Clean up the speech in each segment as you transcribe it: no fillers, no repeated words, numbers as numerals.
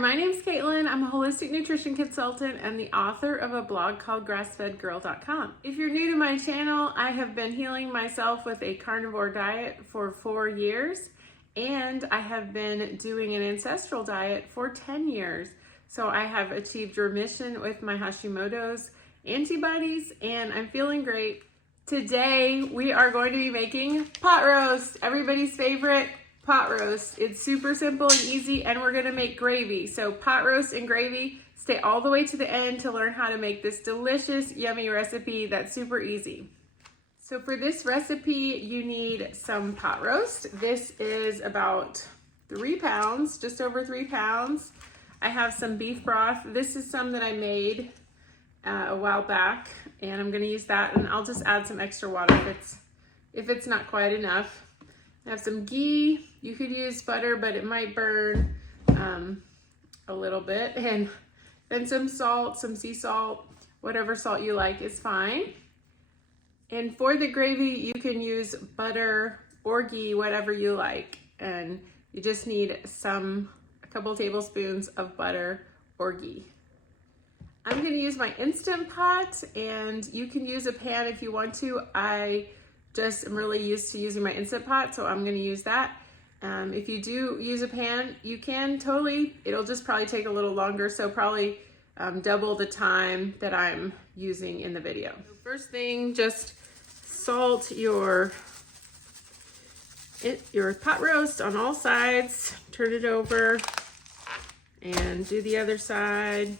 my name's Caitlin. I'm a holistic nutrition consultant and the author of a blog called grassfedgirl.com. If you're new to my channel, I have been healing myself with a carnivore diet for 4 years, and I have been doing an ancestral diet for 10 years. So I have achieved remission with my Hashimoto's antibodies, and I'm feeling great. Today, we are going to be making pot roast, everybody's favorite pot roast. It's super simple and easy, and we're gonna make gravy. So pot roast and gravy, stay all the way to the end to learn how to make this delicious, yummy recipe that's super easy. So for this recipe, you need some pot roast. This is about 3 pounds, just over 3 pounds. I have some beef broth. This is some that I made a while back, and I'm gonna use that, and I'll just add some extra water if it's not quite enough. I have some ghee. You could use butter, but it might burn a little bit. And then some salt, some sea salt, whatever salt you like is fine. And for the gravy, you can use butter or ghee, whatever you like. And you just need a couple tablespoons of butter or ghee. I'm gonna use my Instant Pot, and you can use a pan if you want to. I just am really used to using my Instant Pot, so I'm gonna use that. If you do use a pan, you can totally, it'll just probably take a little longer, so probably double the time that I'm using in the video. So first thing, just salt your pot roast on all sides, turn it over, and do the other side.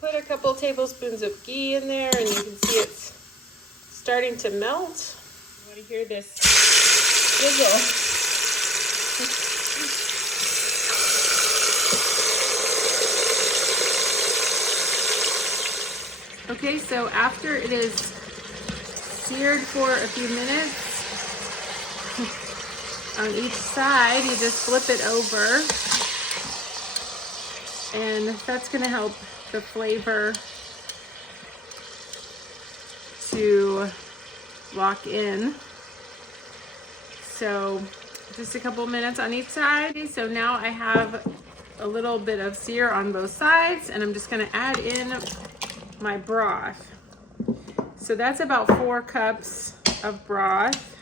Put a couple tablespoons of ghee in there, and you can see it's starting to melt. You want to hear this sizzle. Okay, so after it is seared for a few minutes, on each side, you just flip it over, and that's going to help the flavor to lock in. So just a couple minutes on each side. So now I have a little bit of sear on both sides, and I'm just gonna add in my broth. So that's about 4 cups of broth.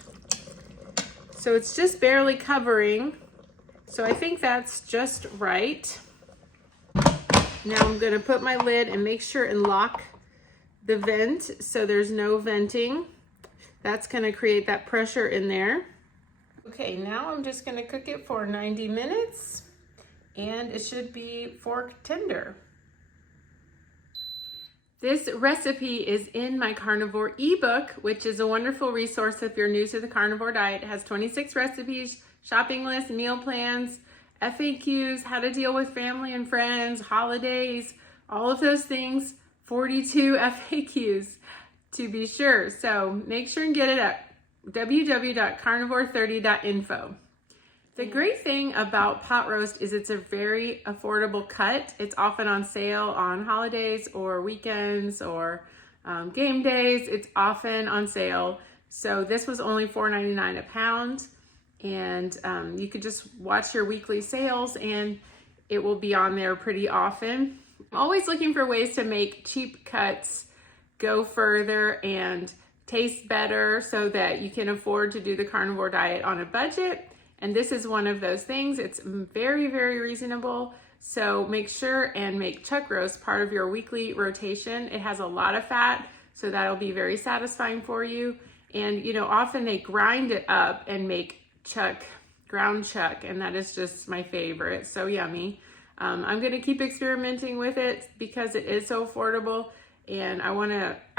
So it's just barely covering. So I think that's just right. Now I'm gonna put my lid and make sure and lock the vent so there's no venting. That's gonna create that pressure in there. Okay, now I'm just gonna cook it for 90 minutes, and it should be fork tender. This recipe is in my carnivore ebook, which is a wonderful resource if you're new to the carnivore diet. It has 26 recipes, shopping lists, meal plans, FAQs, how to deal with family and friends, holidays, all of those things, 42 FAQs to be sure. So make sure and get it at www.carnivore30.info. The great thing about pot roast is it's a very affordable cut. It's often on sale on holidays or weekends or game days. It's often on sale. So this was only $4.99 a pound. And you could just watch your weekly sales, and it will be on there pretty often. I'm always looking for ways to make cheap cuts go further and taste better so that you can afford to do the carnivore diet on a budget. And this is one of those things. It's very, very reasonable. So make sure and make chuck roast part of your weekly rotation. It has a lot of fat, so that'll be very satisfying for you. And you know, often they grind it up and make ground chuck, and that is just my favorite. So yummy. I'm gonna keep experimenting with it because it is so affordable, and I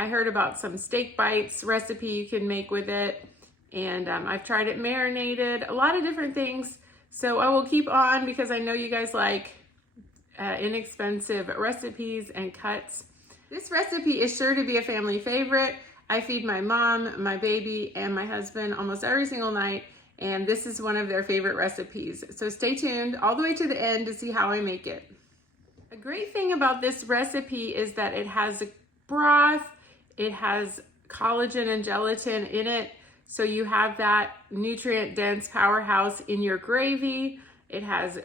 heard about some steak bites recipe you can make with it, and I've tried it marinated, a lot of different things. So I will keep on because I know you guys like inexpensive recipes and cuts. This recipe is sure to be a family favorite. I feed my mom, my baby, and my husband almost every single night, and this is one of their favorite recipes. So stay tuned all the way to the end to see how I make it. A great thing about this recipe is that it has broth, it has collagen and gelatin in it, So you have that nutrient-dense powerhouse in your gravy. It has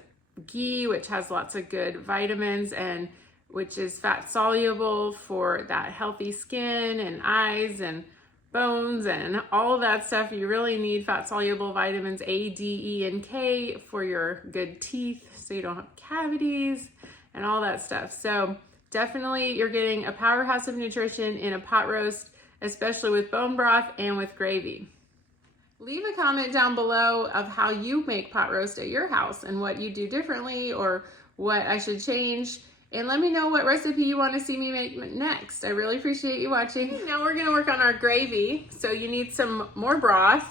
ghee, which has lots of good vitamins and which is fat soluble for that healthy skin and eyes and bones and all of that stuff. You really need fat soluble vitamins A, D, E, and K for your good teeth so you don't have cavities and all that stuff. So definitely you're getting a powerhouse of nutrition in a pot roast, especially with bone broth and with gravy. Leave a comment down below of how you make pot roast at your house and what you do differently or what I should change. And let me know what recipe you want to see me make next. I really appreciate you watching. Now we're gonna work on our gravy. So you need some more broth.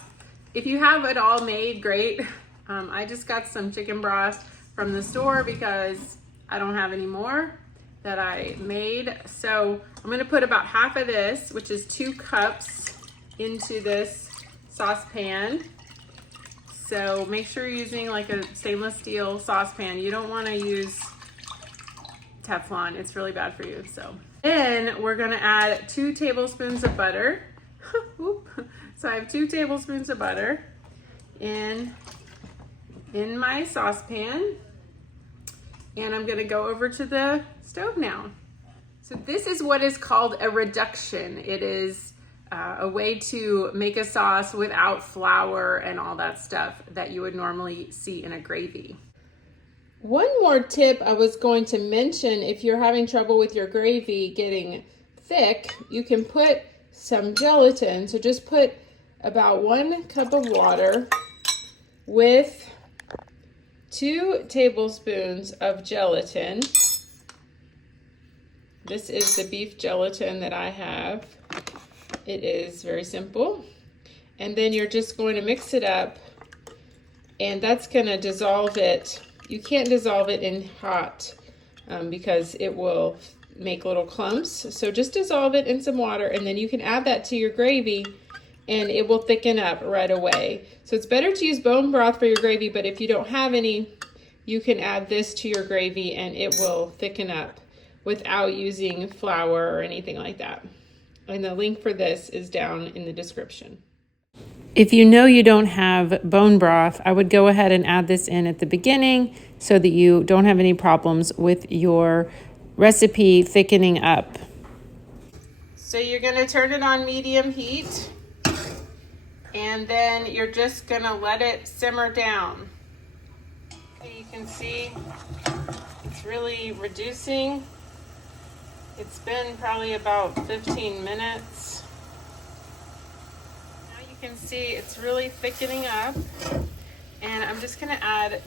If you have it all made, great. I just got some chicken broth from the store because I don't have any more that I made. So I'm gonna put about half of this, which is 2 cups, into this saucepan. So make sure you're using like a stainless steel saucepan. You don't wanna use Teflon, it's really bad for you. So then we're gonna add 2 tablespoons of butter. So I have 2 tablespoons of butter in my saucepan, and I'm gonna go over to the stove now. So this is what is called a reduction. It is a way to make a sauce without flour and all that stuff that you would normally see in a gravy. One more tip I was going to mention, if you're having trouble with your gravy getting thick, you can put some gelatin. So just put about 1 cup of water with 2 tablespoons of gelatin. This is the beef gelatin that I have. It is very simple. And then you're just going to mix it up, and that's going to dissolve it. You can't dissolve it in hot because it will make little clumps. So just dissolve it in some water, and then you can add that to your gravy and it will thicken up right away. So it's better to use bone broth for your gravy, but if you don't have any, you can add this to your gravy and it will thicken up without using flour or anything like that. And the link for this is down in the description. If you know you don't have bone broth, I would go ahead and add this in at the beginning so that you don't have any problems with your recipe thickening up. So you're going to turn it on medium heat, and then you're just going to let it simmer down. Okay, you can see it's really reducing. It's been probably about 15 minutes. You can see it's really thickening up, and I'm just going to add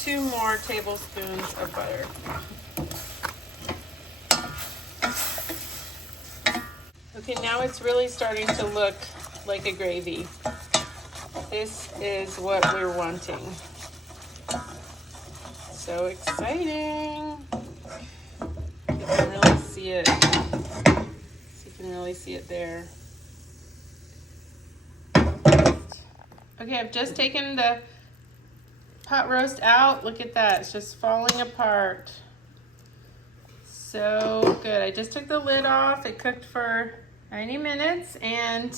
2 more tablespoons of butter. Okay, now it's really starting to look like a gravy. This is what we're wanting. So exciting. You can really see it. You can really see it there. Okay, I've just taken the pot roast out. Look at that, it's just falling apart. So good. I just took the lid off. It cooked for 90 minutes and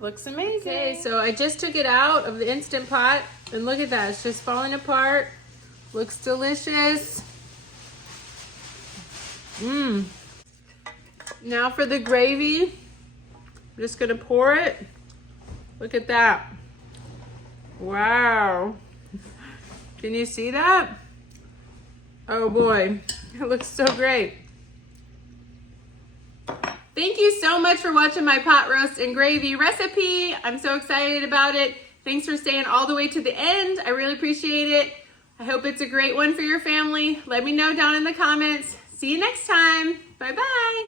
looks amazing. Okay, so I just took it out of the Instant Pot, and look at that, it's just falling apart. Looks delicious. Now for the gravy, I'm just gonna pour it. Look at that. Wow. Can you see that? Oh boy, it looks so great. Thank you so much for watching my pot roast and gravy recipe. I'm so excited about it. Thanks for staying all the way to the end. I really appreciate it. I hope it's a great one for your family. Let me know down in the comments. See you next time. Bye-bye.